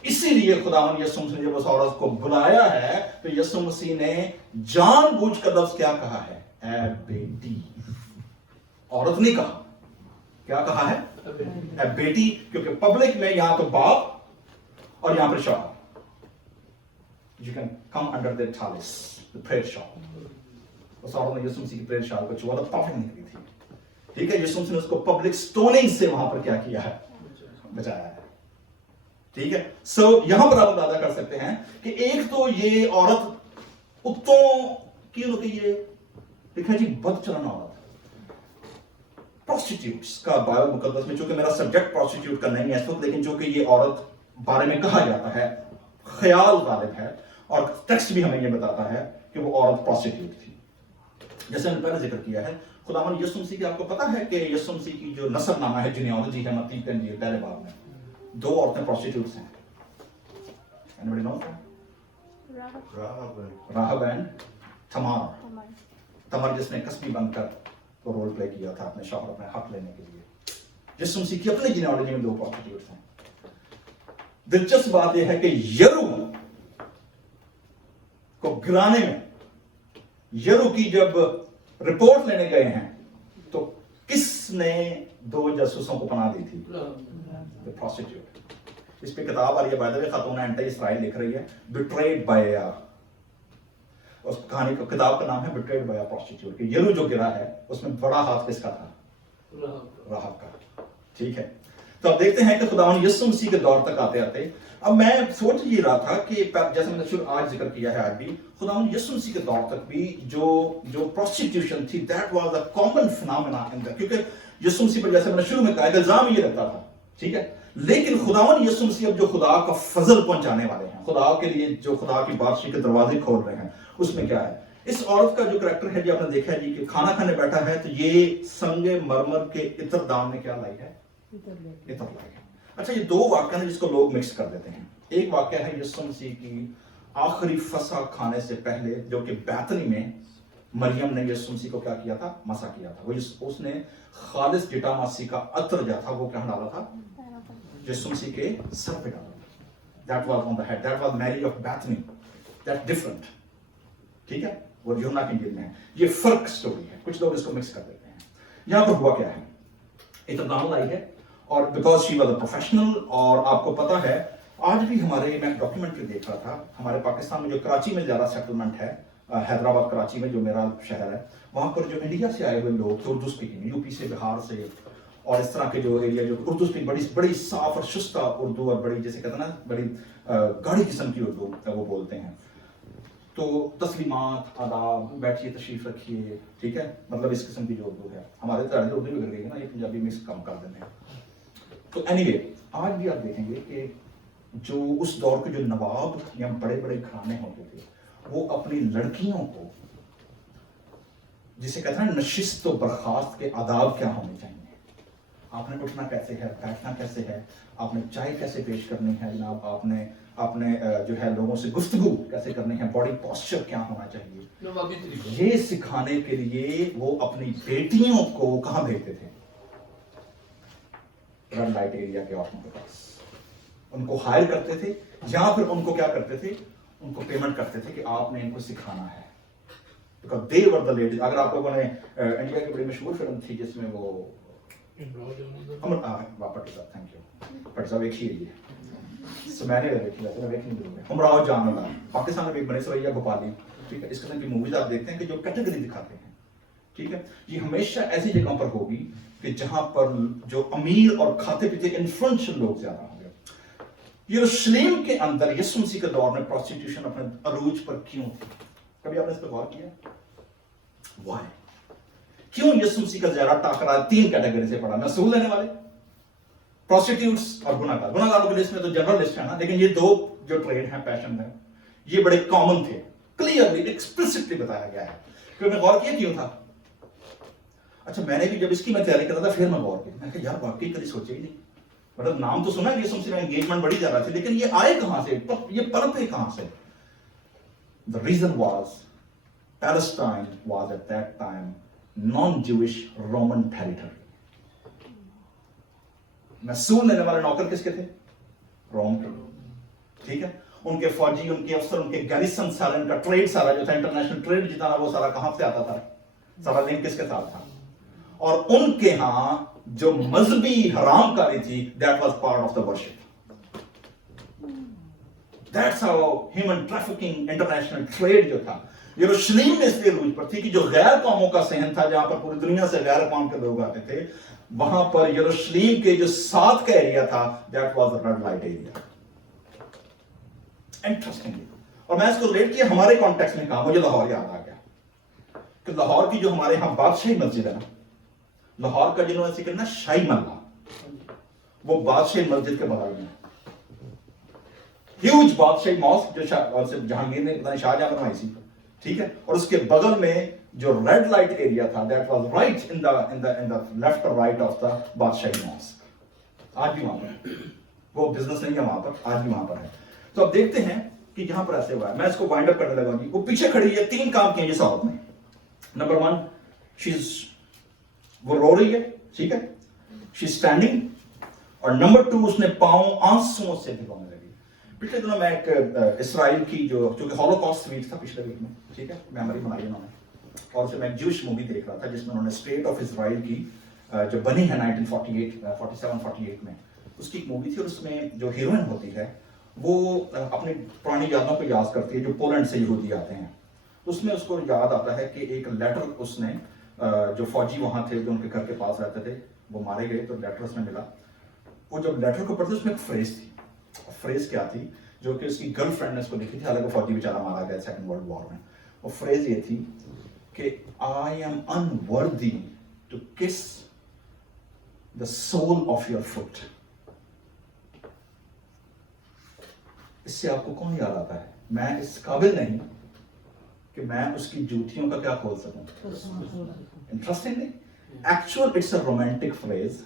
اسی لیے خداوند یسوع مسیح نے جب اس عورت کو بلایا ہے تو یسوع مسیح نے جان بوجھ کر لفظ کیا کہا ہے, اے بیٹی. عورت نہیں کہا, کیا کہا ہے, اے بیٹی, کیونکہ پبلک میں یہاں تو باپ اور یہاں پر شوہر. You can come under the tallis, the prayer shawl. اس عورت نے یسوع مسیح کی پریئر شال کو چھوا تو پافٹ نکلی تھی, ٹھیک ہے. یسوع مسیح نے اس کو پبلک سٹوننگ سے وہاں پر کیا کیا ہے, بچایا ہے, ٹھیک ہے. سو یہاں پر آپ اندازہ کر سکتے ہیں کہ ایک تو یہ عورت اتوں کی یہ لکھا جی بد چلن عورت, پروسٹیٹیوٹس کا بائبل مقدس میں, چونکہ میرا سبجیکٹ پروسٹیٹیوٹ کا نہیں ہے اس وقت, لیکن چونکہ یہ عورت بارے میں کہا جاتا ہے, خیال غالب ہے, اور ٹیکسٹ بھی ہمیں یہ بتاتا ہے کہ وہ عورت پروسٹیٹیوٹ تھی. جیسے ہم نے پہلے ذکر کیا ہے, خداوند یسوع مسیح کی آپ کو پتا ہے کہ یسوع مسیح کی جو نسب نامہ ہے, جینیالوجی ہے, متی کا انجیل پہلے باب میں 2 عورتیں پروسٹیٹیوٹس ہیں. Anybody know that? راہب اینڈ تمر, جس نے کسبی بن کر کو رول پلے کیا تھا اپنے شوہر, اپنے حق لینے کے لیے. یسوع مسیح کی اپنی جینیالوجی میں 2 پروسٹیٹیوٹس ہیں. دلچسپ بات یہ ہے کہ یرو کو گرانے میں, یرو کی جب رپورٹ لینے گئے ہیں تو کس نے 2 جاسوسوں کو پناہ دی تھی, پروسٹیٹیوٹ. اس پہ کتاب آ رہی ہے, بائی دا وے خاتون اینٹی اسرائیل لکھ رہی ہے, بیٹریڈ بائی, اس کہانی کا کتاب کا نام ہے بیٹریڈ بائی پروسٹیٹیوٹ. کہ یرو جو گرا ہے اس میں بڑا ہاتھ کس کا تھا, راہب کا, ٹھیک ہے. تو اب دیکھتے ہیں کہ خداوند یسوع مسیح کے دور تک آتے آتے, اب میں سوچ یہ رہا تھا کہ جیسے میں نے آج ذکر کیا ہے, آج بھی خداوند یسوع مسیح کے دور تک بھی جو پروسٹیٹیوشن تھی, that was a common phenomena in the, کیونکہ یسوع مسیح پر جیسے میں نے شروع میں کہا الزام یہ رکھتا تھا, ٹھیک ہے, لیکن خداوند یسوع مسیح اب جو خدا کا فضل پہنچانے والے ہیں, خدا کے لیے جو خدا کی بادشاہی کے دروازے کھول رہے ہیں, اس میں کیا ہے, اس عورت کا جو کریکٹر ہے جی آپ نے دیکھا ہے جی کہ کھانا کھانے بیٹھا ہے تو یہ سنگ مرمر کے عطر دان میں کیا لائی ہے, عطر لائی ہے. اچھا یہ دو واقعہ ہیں جس کو لوگ مکس کر دیتے ہیں. ایک واقعہ ہے یسوع مسیح کی آخری فسح کھانے سے پہلے جو کہ بیتنی میں مریم نے یسوع مسیح کو کیا کیا تھا, مسا کیا تھا. وہ اس نے خالص جٹاماسی کا عطر جو تھا وہ کیا ڈالا تھا, یسوع مسیح کے سر پہ ڈالا تھا. That was on the head. That was Mary of Bethany. That's different. ٹھیک ہے, وہ یوحنا کی انجیل میں ہے. یہ فرق سٹوری ہے, کچھ لوگ اس کو مکس کر دیتے ہیں. یہاں پر ہوا کیا ہے, اتدام لائی ہے اور because she was a professional. اور آپ کو پتا ہے آج بھی ہمارے, میں ڈاکیومنٹری دیکھ رہا تھا, ہمارے پاکستان میں جو کراچی میں زیادہ سیٹلمنٹ ہے, حیدرآباد کراچی میں جو میرا شہر ہے, وہاں پر جو انڈیا سے آئے ہوئے لوگ جو اردو اسپیکنگ, یو پی سے, بہار سے اور اس طرح کے جو ایریا جو اردو اسپیک بڑی صاف اور شستہ اردو اور بڑی جیسے کہتے ہیں نا بڑی گاڑی قسم کی اردو وہ بولتے ہیں. تو تسلیمات, آداب, بیٹھیے, تشریف رکھیے, ٹھیک ہے, مطلب اس قسم کی جو اردو ہے. ہمارے طرح اردو بھی بگڑ گئی ہے نا, یہ پنجابی مکس کم کر دیتے ہیں. تو اینی وے آج بھی آپ دیکھیں گے کہ جو اس دور کے جو نواب یا بڑے بڑے گھرانے ہوتے تھے وہ اپنی لڑکیوں کو, جسے کہتے ہیں نشست و برخاست کے آداب کیا ہونے چاہیے, آپ نے اٹھنا کیسے ہے, بیٹھنا کیسے ہے, آپ نے چائے کیسے پیش کرنی ہے جناب, آپ نے جو ہے لوگوں سے گفتگو کیسے کرنی ہے, باڈی پوسچر کیا ہونا چاہیے, یہ سکھانے کے لیے وہ اپنی بیٹیوں کو کہاں بھیجتے تھے, ریڈ لائٹ ایریا کے عورتوں کے پاس. ان کو ہائر کرتے تھے یا پھر ان کو کیا کرتے تھے, ان کو پیمنٹ کرتے تھے کہ آپ نے ان کو سکھانا ہے. Because they were the ladies. اگر آپ لوگوں نے انڈیا کی بڑی مشہور فلم تھی جس میں وہ ہمراہ جان اللہ, پاکستان میں ایک بنے سریا گوپالی, ٹھیک ہے, اس قسم کی موویز آپ دیکھتے ہیں کہ جو کیٹیگری دکھاتے ہیں, ٹھیک ہے. یہ ہمیشہ ایسی جگہوں پر ہوگی کہ جہاں پر جو امیر اور کھاتے پیتے انفلوئنشل لوگ زیادہ ہوں گے. یروشلم کے اندر یسوع مسیح کے دور میں پروسٹیٹیوشن اپنے عروج پر کیوں تھی, کبھی آپ نے اس پہ غور کیا؟ Why? کیوں یسوع مسیح کا زیادہ ٹاکرا 3 کیٹیگری سے پڑا, مسئول لینے والے, پروسٹیٹیوٹس اور گناہگار. گناہگاروں کی لسٹ میں تو جنرل لسٹ ہے نا, لیکن یہ دو جو ٹریڈ ہیں, پیشن ہیں, یہ بڑے کامن تھے, کلیئرلی ایکسپلسٹلی بتایا گیا ہے. کہ میں غور کیا کیوں تھا. اچھا میں نے بھی جب اس کی میں تیاری کرتا تھا پھر میں غور کیا, میں کہ یار واقعی کبھی سوچا ہی نہیں, مطلب نام تو سنا ہے یسوع مسیح میں انگیجمنٹ بڑی زیادہ تھی, لیکن یہ آئے کہاں سے, یہ پنپے کہاں سے. The reason was Palestine was at that time non-Jewish Roman territory. مسئول لینے والے نوکر کس کے تھے, روم کے, ٹھیک ہے. ان کے فوجی, ان کے افسر, ان کے گیریسن سارا, ان کا ٹریڈ سارا جو تھا, انٹرنیشنل ٹریڈ جتنا وہ سارا کہاں سے آتا تھا, سارا لنک کس کے ساتھ تھا. اور ان کے ہاں جو مذہبی حرام کاری تھی, that was part of the worship. That's how human trafficking, international trade جو تھا یروشلم میں اس لیے عروج پر تھی کہ جو غیر قوموں کا صحن تھا, جہاں پر پوری دنیا سے غیر قوم کے لوگ آتے تھے, وہاں پر یروشلم کے جو ساتھ کا ایریا تھا, that was the red light area. Interesting. اور میں اس کو ریٹ کیا ہمارے کانٹیکس میں کہا, مجھے لاہور یاد آ گیا کہ لاہور کی جو ہمارے یہاں بادشاہی مسجد ہے نا, لاہور کا جنہوں نے ذکر نا شاہی محلہ, وہ بادشاہی مسجد کے بغل میں ہیوج بادشاہی ماسک جو جہانگیر نے پتہ نہیں شاہجہاں بنوائی تھی, ٹھیک ہے. اور اس کے بغل میں جو ریڈ لائٹ ایریا تھا, that was right in the left or right of the بادشاہی ماسک. آج بھی وہاں پر وہ بزنس نہیں ہے وہاں پر, آج بھی وہاں پر ہے. تو اب دیکھتے ہیں کہ یہاں پر ایسے ہوا ہے. میں اس کو وائنڈ اپ کرنے لگا جی. وہ پیچھے کھڑی ہے, 3 کام کیے اس عورت نے. نمبر 1 وہ رو رہی ہے, ٹھیک ہے, شی اسٹینڈنگ. اور نمبر 2 اس نے پاؤں آنسوؤں سے بھگونے لگی. پچھلے دنوں میں ایک اسرائیل کی جو کہ ہولوکاسٹ ویک تھا پچھلے ویک میں, ٹھیک ہے, میموری بنائی انہوں نے, اور اسے میں ایک جوش مووی دیکھ رہا تھا جس میں انہوں نے اسٹیٹ آف اسرائیل کی جو بنی ہے 1947-48 میں, اس کی ایک مووی تھی. اور اس میں جو ہیروئن ہوتی ہے وہ اپنی پرانی یادوں کو یاد کرتی ہے جو پولینڈ سے یہودی آتے ہیں. اس میں اس کو یاد آتا ہے کہ ایک لیٹر اس نے, جو فوجی وہاں تھے جو ان کے گھر کے پاس رہتے تھے وہ مارے گئے, تو لیٹر اس میں ملا. وہ جب لیٹر کو پڑھتے اس میں ایک فریز تھی. فریز کیا تھی, جو کہ اس کی گرل فرینڈ نے اس کو لکھی تھی, حالانکہ فوجی بیچارہ مارا گیا 2nd ورلڈ وار میں. وہ فریز یہ تھی کہ I am unworthy to kiss the sole of your foot. اس سے آپ کو کون یاد آتا ہے؟ میں اس قابل نہیں کہ میں اس کی جوتیوں کا کیا کھول سکوں. انٹرسٹنگ نہیں؟ Actual it's a romantic phrase.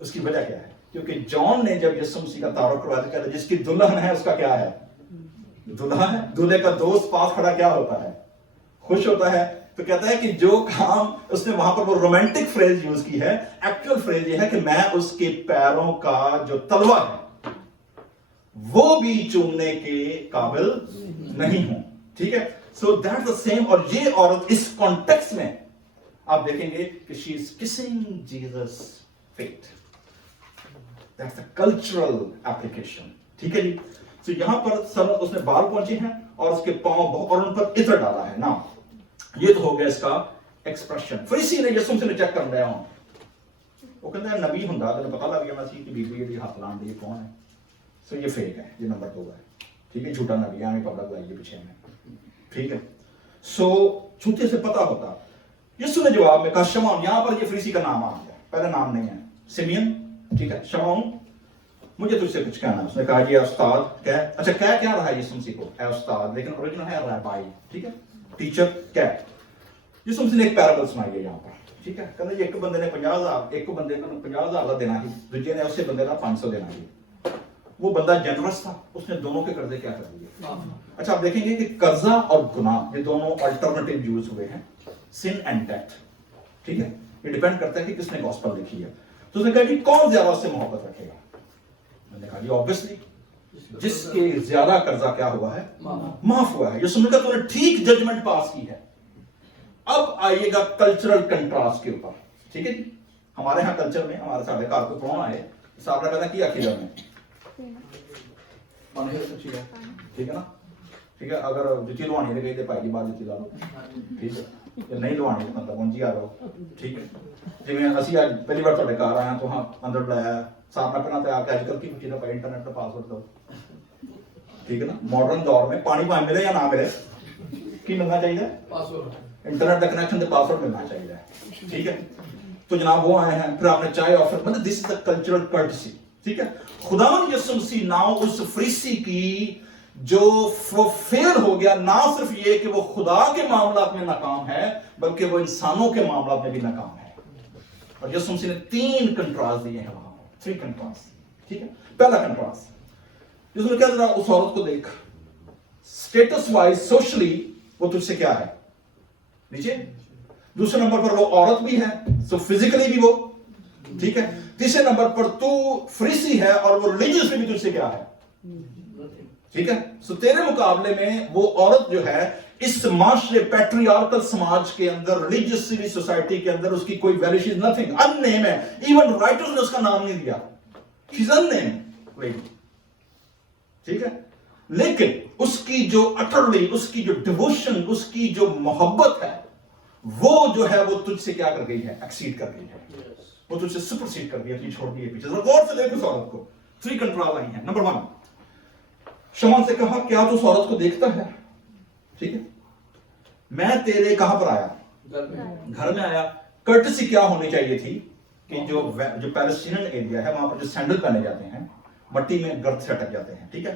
اس کی وجہ کیا ہے؟ کیونکہ جان نے جب یسوع مسیح کا تعارف کروایا کہتا ہے جس کی دلہن ہے اس کا کیا ہے؟ دلہا ہے. دلہے کا دوست پاس کھڑا کیا ہوتا ہے؟ خوش ہوتا ہے. تو کہتا ہے کہ جو کام اس نے وہاں پر وہ رومانٹک فریز یوز کی ہے، ایکچوئل فریز یہ ہے کہ میں اس کے پیروں کا جو تلوا ہے وہ بھی چومنے کے قابل نہیں ہوں. ٹھیک ہے. So that the same. اور یہ عورت اس کانٹیکس میں آپ دیکھیں گے کہ she is kissing Jesus feet. That's a cultural application. ٹھیک ہے جی. تو یہاں پر سر اس نے بال پہنچے ہیں اور اس کے پاؤں اور ان پر عطر ڈالا ہے. نا یہ تو ہو گیا اس کا ایکسپریشن. فریسی نے یسوع سے چیک کر رہا ہوں. وہ کہتا ہے نبی ہوں تمہیں پتا لگ گیا مسیح کی بیوی ہاتھ لان دی کون ہے. سو یہ فیک ہے. یہ نمبر 2 ہے. ٹھیک ہے. جھوٹا نبی ہے. ہمیں پبلک لائیے پیچھے میں. ٹھیک ہے. سو جھوٹے سے پتا ہوتا. یسوع نے جواب میں کہا شمعون. یہاں پر یہ فریسی کا نام آ گیا. پہلا نام نہیں ہے. سمیون. ٹھیک ہے. شمعون مجھے تجھ سے کچھ کہنا. اس نے کہا یہ استاد کہہ. اچھا کہہ کیا رہا ہے یسوع مسیح کو؟ اے استاد. لیکن اوریجنل ہے رابائی. ٹھیک ہے. ٹیچر کہہ. یسوع مسیح نے ایک پیرابل سنائی ہے یہاں پر. ٹھیک ہے. کہتے ہیں ایک بندے نے 50,000 ایک بندے کو 50,000 کا دینا ہی. دوسرے نے اسے بندے کا 500 دینا ہی. وہ بندہ جنرس تھا. اس نے دونوں کے قرضے کیا کر دیے. اچھا آپ دیکھیں گے کہ قرضہ اور گناہ یہ دونوں الٹرنیٹیو یوز ہوئے ہیں. سن اینڈ ڈیتھ. ٹھیک ہے. یہ ڈیپینڈ کرتا ہے کہ کس نے گاسپل لکھی ہے. تو اس نے کہا جی کون زیادہ اس سے محبت رکھے گا. میں نے کہا جی آبویسلی جس کے زیادہ قرضہ کیا ہوا ہے معاف ہوا ہے. یہ سن کر تو نے ٹھیک ججمنٹ پاس کی ہے. اب آئیے گا کلچرل کنٹراسٹ کے اوپر. ٹھیک ہے جی. ہمارے ہاں کلچر میں ہمارے سارے کار کو پرونا ہے صاحب نے کہا کیا کیا میں ٹھیک ہے نا. ٹھیک ہے. اگر جتی لوانی نے کہی تھے پائی بات جتی لا لو. ٹھیک ہے. نہیں لوانی تو مطلب پہنچی آ جاؤ. ٹھیک ہے. جی میں اسی آج پہلی بار تھوڑے گھر آیا تو ہاں اندر بلایا صاحب نے پہنا آ کے اج کل کی چیزیں پائی انٹرنیٹ کا پاسورڈ دو. ٹھیک ہے نا. ماڈرن دور میں پانی پانی ملے یا نہ ملے کی ملنا چاہیے پاسورڈ. انٹرنیٹ کا کنیکشن تو پاسورڈ ملنا چاہیے. ٹھیک ہے. تو جناب وہ آئے ہیں. پھر آپ نے چائے آفر مطلب دس از اے کلچرل کرٹسی. ٹھیک ہے. خداوند یسوع مسیح ناؤ اس فریسی کی جو فیل ہو گیا نہ صرف یہ کہ وہ خدا کے معاملات میں ناکام ہے بلکہ وہ انسانوں کے معاملات میں بھی ناکام ہے. اور یسوع مسیح نے 3 کنٹراسٹ دیے ہیں وہاں. 3 کنٹراسٹ. ٹھیک ہے. پہلا کنٹراسٹ جس میں کیا ذرا اس عورت کو دیکھ. اسٹیٹس وائز سوشلی وہ تجھ سے کیا ہے نیچے. دوسرے نمبر پر وہ عورت بھی ہے سو فزیکلی بھی وہ. ٹھیک ہے. تیسرے نمبر پر تو فریسی ہے اور وہ ریلیجیسلی بھی تجھ سے کیا ہے. ٹھیک ہے. سو تیرے مقابلے میں وہ عورت جو ہے اس معاشرے پیٹریارکل سماج کے اندر ریلیجیسلی سوسائٹی کے اندر اس کی کوئی ویلیو شی از نتھنگ. ان نیم ہے. ایون رائٹرز نے اس کا نام نہیں دیا. شی از ان نیم. ٹھیک ہے. لیکن اس کی جو اٹرلی اس کی جو ڈیووشن اس کی جو محبت ہے وہ جو ہے وہ تجھ سے کیا کر گئی ہے ایکسیڈ کر گئی ہے. وہ تجھ سے سپرسیڈ کر گئی ہے. چھوڑ دی ہے پیچھے. غور سے دیکھ اس عورت کو. 3 کنٹرول آئی ہیں. نمبر 1 شمعون سے کہا کیا تو اس عورت کو دیکھتا ہے. ٹھیک ہے. میں تیرے کہاں پر آیا گھر میں آیا. کرٹسی کیا ہونی چاہیے تھی کہ جو پیلسٹینین ایریا ہے وہاں پر جو سینڈل پہنے جاتے ہیں مٹی میں گرد سے اٹک جاتے ہیں. ٹھیک ہے.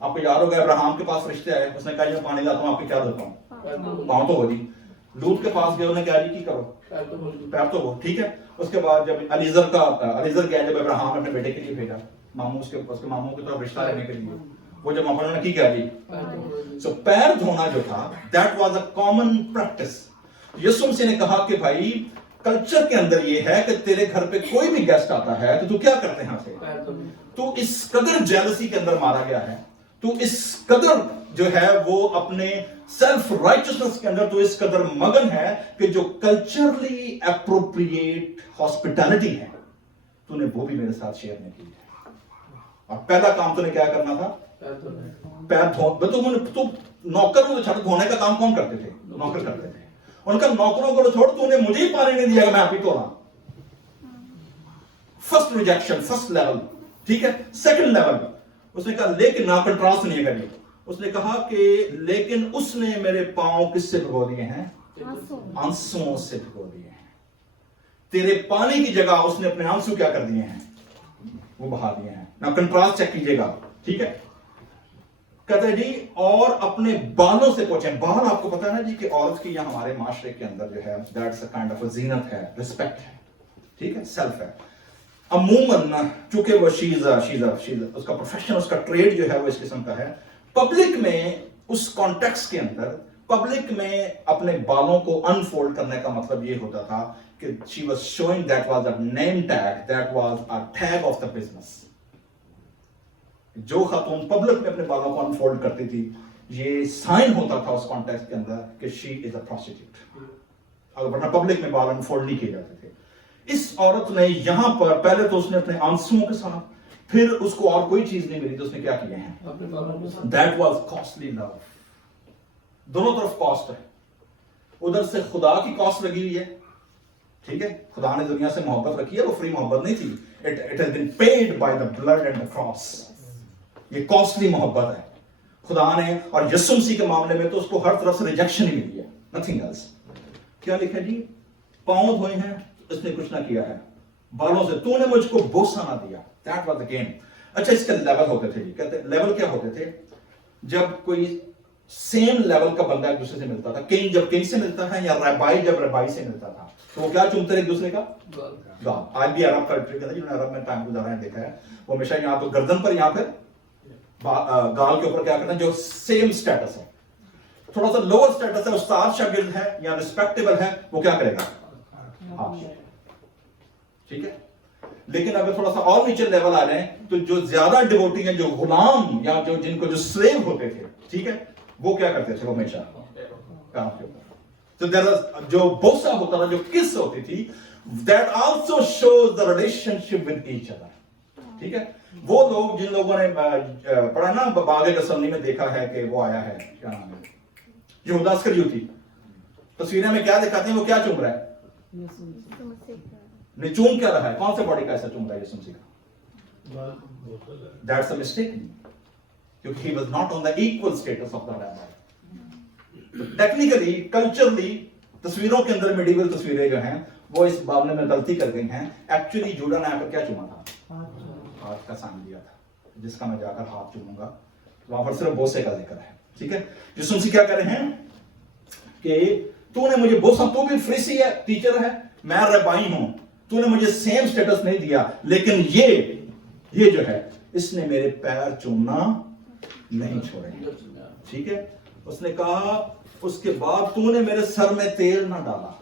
آپ کو یاد ہوگا ابراہیم کے پاس فرشتے آئے. اس نے کہا میں پانی لاتا ہوں آپ کو کیا دیتا ہوں پاؤں تو ہو جی. لوط کے پاس گئے انہوں نے کہا جی کی کرو پیر تو ہو. ٹھیک ہے. اس کے بعد جب علیزر گیا جب ابراہیم اپنے بیٹے کے لیے بھیجا ماموں اس کے ماموں کی طرف رشتہ لینے کے لیے وہ جب انہوں نے کی کیا جی سو پیر دھونا جو تھا that was a common practice. یسوع مسیح نے کہا کہ بھائی کلچر کے اندر یہ ہے کہ تیرے گھر پہ کوئی بھی گیسٹ آتا ہے تو کیا کرتے ہیں اسے. تو اس قدر جیلسی کے اندر مارا گیا ہے. تو اس قدر جو ہے وہ اپنے سیلف رائچسنس کے اندر تو اس قدر مگن ہے کہ جو کلچرلی اپروپریٹ ہاسپٹیلٹی ہے تو نے وہ بھی میرے ساتھ شیئر نہیں کی ہے. اور پہلا کام تو نے کیا کرنا تھا پیر دھو. تو نوکر کو چھوڑ دھونے کا کام کون کرتے تھے. نوکر کرتے تھے. ان کا نوکروں کو چھوڑ تو نے مجھے ہی پانی نہیں دیا کہ میں آپ ہی دھو رہا. First rejection first level. ٹھیک ہے. سیکنڈ لیول اس نے کہا لیکن نہ کنٹراسٹ نہیں کری. اس نے کہا کہ لیکن اس نے میرے پاؤں کس سے بھگو دیے ہیں آنسوؤں سے بھگو دیے ہیں. تیرے پانی کی جگہ اس نے اپنے آنسو کیا کر دیے ہیں وہ بہا دیے ہیں. نا کنٹراسٹ چیک کیجئے گا. ٹھیک ہے. कहते हैं जी और अपने बालों से पोछे। बाल आपको पता है ना जी कि औरत की या हमारे माशरे के अंदर जो है दैट्स अ काइंड ऑफ जीनत है, रिस्पेक्ट है, ठीक है, सेल्फ है। अमूमन चूंकि वो उसका प्रोफेशन, उसका ट्रेड जो है वो इस किस्म का है, पब्लिक में उस कॉन्टेक्स्ट के अंदर पब्लिक में अपने बालों को अनफोल्ड करने का मतलब ये होता था कि she was showing that was a name tag, that was a tag of the business. जो खातून पब्लिक में अपने बालों को अनफोल्ड करती थी, ये साइन होता था उस कॉन्टेक्स्ट के अंदर कि शी इज अ प्रोस्टिट्यूट। अगर वरना पब्लिक में बाल अनफोल्ड नहीं किए जाते थे। इस औरत ने यहां पर पहले तो उसने अपने आंसुओं के साथ, फिर उसको और कोई चीज नहीं मिली तो उसने क्या किया है, दैट वाज कॉस्टली लव। दोनों तरफ कॉस्ट है, उधर से खुदा की कॉस्ट लगी हुई है, ठीक है, खुदा ने दुनिया से मोहब्बत रखी है, वो फ्री मोहब्बत नहीं थी, it has been paid by the blood and the cross. ये कॉस्टली मोहब्बत है खुदा ने, और यीशु मसीह के मामले में तो उसको हर तरफ से रिजेक्शन ही मिली है, नथिंग एल्स। क्या लिखा जी, पांव धोए हैं इसने कुछ ना किया है, बालों से तूने मुझको बोसा ना दिया, दैट वाज द गेम। अच्छा, इसके लेवल होते थे जी, कहते लेवल क्या होते थे, जब कोई सेम लेवल का बंदा एक दूसरे से मिलता था, किंग जब किंग से मिलता है या रबाई जब रबाई से मिलता था, तो वो क्या चूमते थे एक दूसरे का गाल। आज भी अरब कंट्री के अंदर, जिन्होंने अरब में टाइम गुजारा है देखा है, वो हमेशा यहाँ तो गर्दन पर, यहाँ पर गाल के ऊपर क्या करते हैं, जो सेम स्टेटस है, थोड़ा सा लोअर स्टेटस है, उस्ताद शागिर्द है या रिस्पेक्टेबल है, वो क्या करेगा, हाँ, ठीक है। लेकिन अगर थोड़ा सा और नीचे लेवल आ रहे हैं, तो जो ज्यादा डिवोटी हैं, जो गुलाम या जो जिनको जो स्लेव होते थे, ठीक है, वो क्या करते थे, वो हमेशा काम के ऊपर। तो जो बोसा होता था, जो किस होती थी, that also shows the relationship with each other, ठीक है। वो लोग जिन लोगों ने पढ़ा ना बागे गसलनी में देखा है कि वो आया है, क्या नाम है, यहूदा इस्करियोती, तस्वीरें में क्या दिखाते हैं, वो क्या चूम रहा है, नहीं चूम क्या रहा है, कौन से बॉडी का ऐसा चूम रहा है यीशु मसीह का, दैट्स अ मिस्टेक, क्योंकि he was not on the equal status of the rabbi। Technically culturally तस्वीरों के अंदर मिडिवल तस्वीरें जो हैं वो इस मामले में गलती कर गई हैं। एक्चुअली जूडा ने आकर क्या चूमा था, हाथ का साइन दिया था, जिसका मैं जाकर हाथ चूमूंगा, वहां पर सिर्फ बोसे का जिक्र है, ठीक है। यीशु मसीह क्या कह रहे हैं कि तूने मुझे बोसा, तू भी फरीसी है, टीचर है, मैं रबाई हूं, तूने मुझे सेम स्टेटस नहीं दिया, लेकिन ये जो है इसने मेरे पैर चूमना नहीं छोड़े, ठीक है। उसने कहा उसके बाद तूने मेरे सर में तेल ना डाला।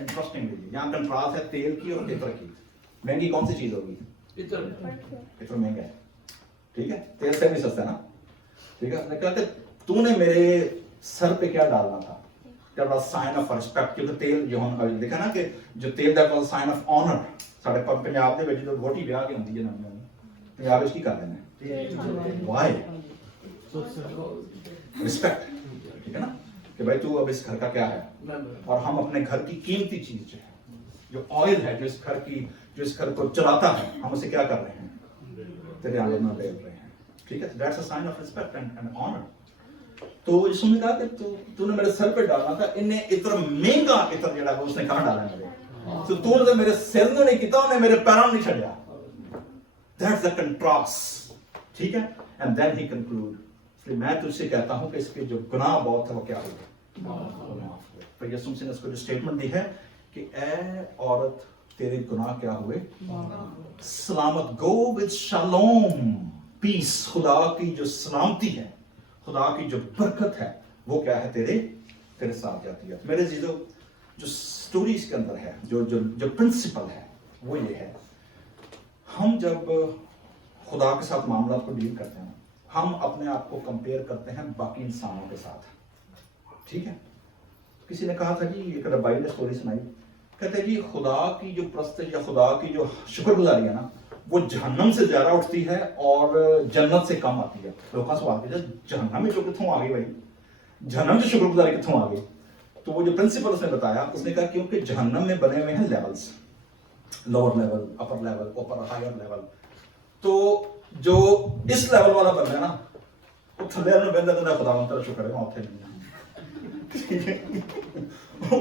इंटरेस्टिंग, यहां कंट्रास्ट है तेल की और इत्र की। महंगी कौन सी चीज होगी, इत्र महंगा है, ठीक है, तेल से भी सस्ता ना, ठीक है। उसने कहा तूने मेरे सर पे क्या डालना था, that was sign of respect, क्योंकि तेल जो हम देखा ना कि जो तेल that was sign of honour. साडे पंजाब दे विच जो वोटी ब्याह के हुंदी है ना, पंजाब विच की कर देने, व्हाई, रिस्पेक्ट, ठीक है ना, कि भाई तू अब इस घर का क्या है, और हम अपने घर की कीमती चीज जो है, जो ऑयल है, जो इस घर को चलाता है, हम उसे क्या कर रहे हैं, तेरे आगे में दे रहे हैं, ठीक है। That's a sign of respect and honour. तो यीशु ने कहा कि तूने मेरे सर पे डालना था, इन्हें इतना महंगा इतना जड़ा वो उसने कहां डाला मेरे, तो तूने तो मेरे सिर ने नहीं किया, उन्हें मेरे पैरों नहीं छड़िया। दैट्स द कंट्रास्ट, ठीक है। एंड देन ही कंक्लूड, इसलिए मैं तुझसे कहता हूं कि इसके जो गुनाह बहुत है वो क्या हुए, तो यीशु मसीह ने इसको जो स्टेटमेंट दी है कि ए औरत तेरे गुनाह क्या हुए, सलामत, गो विद शालोम, पीस, खुदा की जो सलामती है, खुदा की जो बरकत है, वो क्या है, तेरे साथ जाती है। मेरे जीजो, जो स्टोरीज के अंदर है, जो प्रिंसिपल है, वो ये है, हम जब खुदा के साथ मामला को डील करते हैं, हम अपने आप को कंपेयर करते हैं बाकी इंसानों के साथ, ठीक है। किसी ने कहा था जी, एक रबाई ने स्टोरी सुनाई, कहते जी खुदा की जो प्रस्तुति या खुदा की जो शुक्रगुजारी है ना, वो जहन्नम से ज्यादा उठती है और जन्नत से कम आती है। लोग का सवाल किया, जहन्नम में शुक्र कितों आ गई भाई, जहन्नम से शुक्रगुजारी कितों आ गई, तो वो जो प्रिंसिपल उसने बताया, उसने कहा क्योंकि जहन्नम में बने हुए हैं levels, lower level, upper level, ऊपर हायर लेवल। तो जो इस लेवल वाला बंदा है ना, वो थल्ले वाले बंदा कहता खुदावंद तेरा शुक्र है मैं उत्थे नहीं हूं, ठीक है।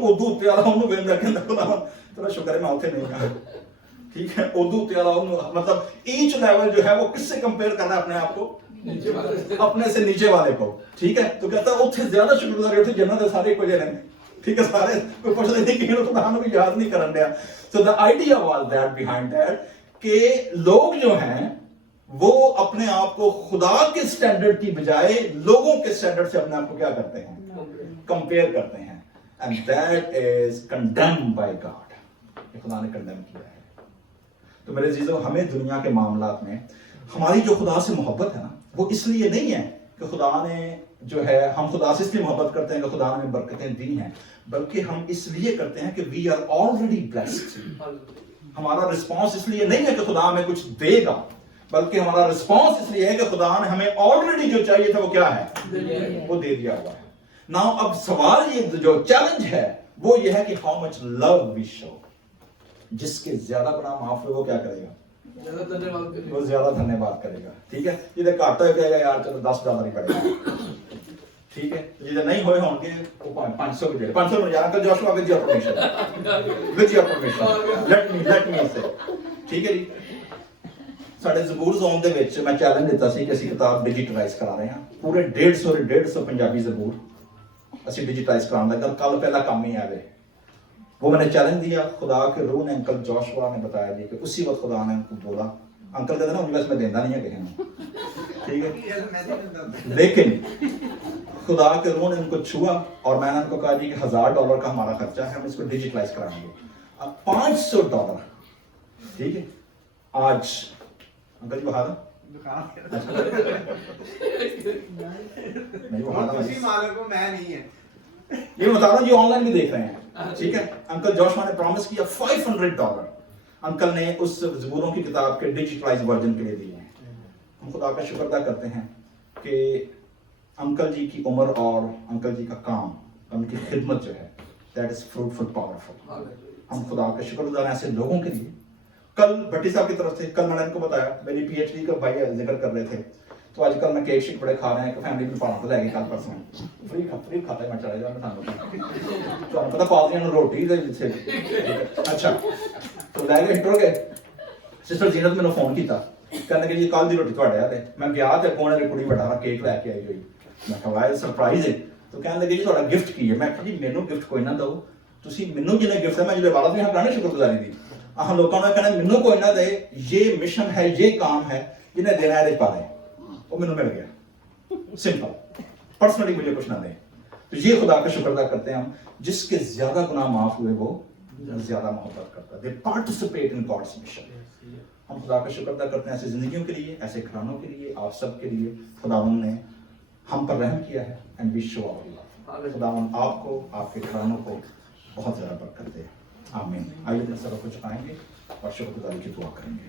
उदू प्यारा ਉਹਨੂੰ बंदा कहता खुदावंद तेरा शुक्र है मैं उत्थे नहीं हूं, ठीक है। उदू प्यारा ਉਹਨੂੰ, मतलब ईच लेवल जो है वो किससे कंपेयर कर रहा है अपने आप को, अपने से नीचे वाले को, ठीक है। तो कहता है उत्थे ज्यादा शुक्रगुजारी उठे जिन्हों दे सारे कुछ ने, ठीक है, सारे कोई पुछदे नहीं कि इन्होंने खुदा को याद नहीं करन दिया। So the idea was that behind that कि लोग जो हैं वो अपने आप को खुदा के स्टैंडर्ड की बजाय लोगों के स्टैंडर्ड से अपने आप को क्या करते हैं, कंपेयर करते हैं, and that is condemned by God, ये खुदा ने कंडेम किया है। तो मेरे अजीजों, हमें दुनिया के मामलात में हमारी जो खुदा से मोहब्बत है ना, वो इसलिए नहीं है कि खुदा ने जो है, हम खुदा से इसलिए मोहब्बत करते हैं कि खुदा ने बरकतें दी हैं, बल्कि हम इसलिए करते हैं कि वी आर ऑलरेडी ब्लेस्ड। हमारा रिस्पॉन्स इसलिए नहीं है कि खुदा हमें कुछ देगा, बल्कि हमारा रिस्पॉन्स इसलिए है कि खुदा ने हमें ऑलरेडी जो चाहिए था वो क्या है, वो दे दिया हुआ है। नाउ अब सवाल ये जो चैलेंज है वो ये है कि how much love we show. जिसके ज्यादा गुनाह माफ हुए वो क्या करेगा, वो ज्यादा धन्यवाद करेगा, ठीक है। जिसे घट हो कहेगा यार चलो $10 ही पड़ेगा, ठीक है। तो जिसे नहीं होए होंगे वो 500 भी दे, 500 मिल जाएगा। Uncle Joshua with your permission, with your permission, let me से, ठीक है जी। ਸਾਡੇ ਜ਼ਬੂਰ ਜ਼ੋਨ ਦੇ ਵਿੱਚ ਮੈਂ ਚੈਲੰਜ ਦਿੱਤਾ ਸੀ ਕਿ ਅਸੀਂ ਕਿਤਾਬ ਡਿਜੀਟਲਾਈਜ਼ ਕਰਾ ਰਹੇ ਹਾਂ, ਪੂਰੇ 150 ਪੰਜਾਬੀ ਜ਼ਬੂਰ ਅਸੀਂ डिजिटाइज कराने लगा। कल पहला काम ही आ गए, वो मैंने चैलेंज दिया। खुदा के रूह ने अंकल जोशुआ ने बताया जी कि उसी वक्त खुदा ने उनको बोला, अंकल कहते ना यूनिवर्स में देना नहीं है किसी को, ठीक है, लेकिन खुदा के रूह ने उनको छुआ और मैंने उनको कहा जी कि $1000 का हमारा खर्चा है, हम इसको डिजिटलाइज कराएंगे। अब $500, ठीक है। आज अंकल जी बहा दो, नहीं बहा दो, मैं नहीं है, ये बता रहा हूँ जी, ऑनलाइन भी देख रहे हैं, ठीक है। अंकल जोशुआ ने प्रॉमिस किया $500 अंकल ने उस ज़बूरों की किताब के डिजिटलाइज वर्जन के लिए दिए हैं। हम खुदा का शुक्र अदा करते हैं कि अंकल जी की उम्र और अंकल जी का काम, उनकी खिदमत जो है, दैट इज फ्रूटफुल, पावरफुल। हम खुदा का शुक्रगुजार हैं ऐसे लोगों के लिए। कल भट्टी साहब की तरफ से, कल मैंने इनको बताया, मेरी PhD का भाई जिक्र कर रहे थे, तो आजकल मैं केक शेक बड़े खा रहे हैं, फैमिली में पाना तो लैगे कल परसों फ्री खाता है, मैं चला जाऊंगा थानू तो पता पादियां रोटी दे से, अच्छा तो लैगे हिट हो गए। सिस्टर जीनत मैंने फोन किया, कहने कि जी कल दी रोटी तुहाडे हाले, मैं ब्याह ते कोने दी कुड़ी बड़ा केक लैके आई हुई, मैं कहा सरप्राइज है। तो कहने लगे जी तुहाडा गिफ्ट की है, मैं कहा जी मैनू गिफ्ट कोई ना दो, तुसी मैनू जिन्हें गिफ्ट है मैं जिहड़े वाला भी कराने शुक्रगुजारी दी, आह लोगों ने कहना मैनू कोई ना दे, ये मिशन है, ये काम है जिन्हें देना है, दे पा रहे वो मैनू मिल गया, सिंपल, पर्सनली मुझे कुछ ना दे। तो ये खुदा का शुक्र अदा करते हैं हम, जिसके ज्यादा गुनाह माफ हुए वो ज्यादा मोहब्बत करता है, they participate in God's mission. हम खुदा का शुक्र अदा करते हैं ऐसे जिंदगियों के लिए, ऐसे घरानों के लिए, आप सब के लिए खुदावंद ने हम पर रहम किया है, and we show our love. खुदावंद आपको, आपके घरानों को बहुत ज्यादा बरकत दे, आमीन। आइए अपने सर को झुकाएंगे और शुक्रगुजारी की दुआ करेंगे।